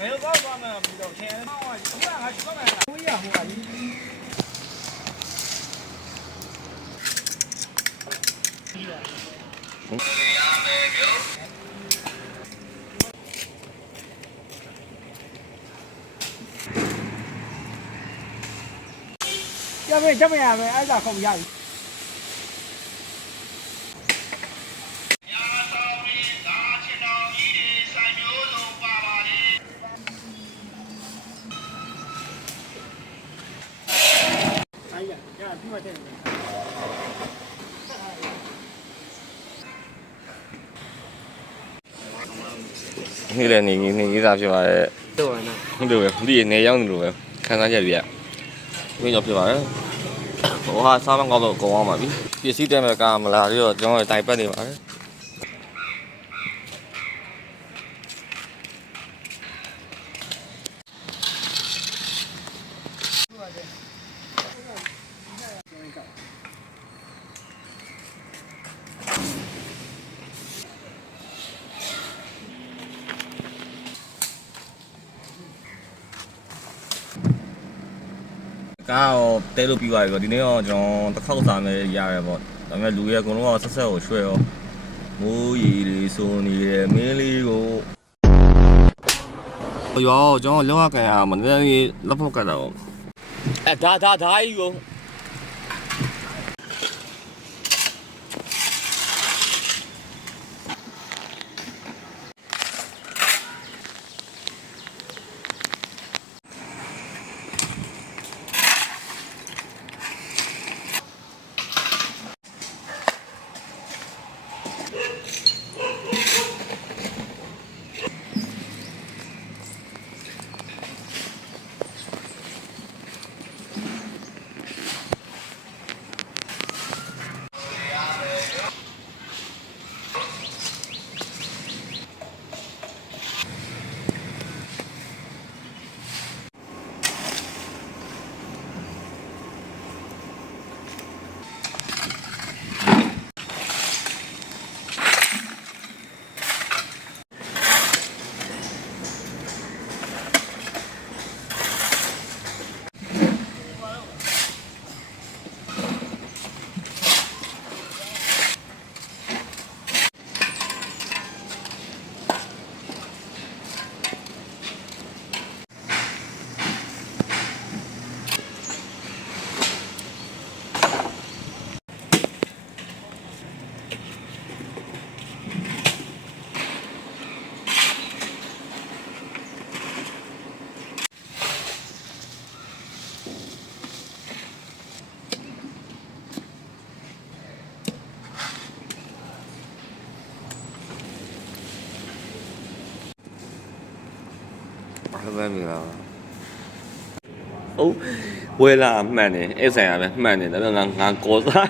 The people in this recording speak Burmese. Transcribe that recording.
没有搞啥呢？不要钱，你看还几个人了？我也好啊，这边挨着口压。哎呀，这样比我这。နေ့လည်းနေရေးစားဖြစ်ပါတယ်ဟုတ်တယ်ပဲဒီနေရောက်နေလို့ပဲခံစားချက်တွေကမင်းကြောင့်ဖြစ်ပါတယ်ဟိုဟာစားမကောင်းတော့ကုန်အောင်ပါပြီပစ္စည်းတဲမဲ့ကားမလာပြီးတော့ကျွန်တော်တိုင်ပတ်နေပါတယ်ကားတော့တဲလို့ပြီးသွားပြီပေါ့ဒီနေ့တော့ကျွန်တော်တစ်ခေါက်စားမယ်ရတယ်ပေါ့ဒါပေမဲ့လူရဲ့အကုန်လုံးကဆက်ဆက်ကိုရွှဲရောမိုးရီတွေဆိုနေတယ်မင်းလေးကိုရောကျွန်တော်လောက်ရကန်ရမနေ့လက်ဖို့ကတ်တော့ဒါကြီးကိုဟုတ်ပါပြီလားဟုတ်ဝဲလာမှန်တယ်အဲ့ဆိုင်ရပဲမှန်တယ်ဒါပေမဲ့ငါကောစား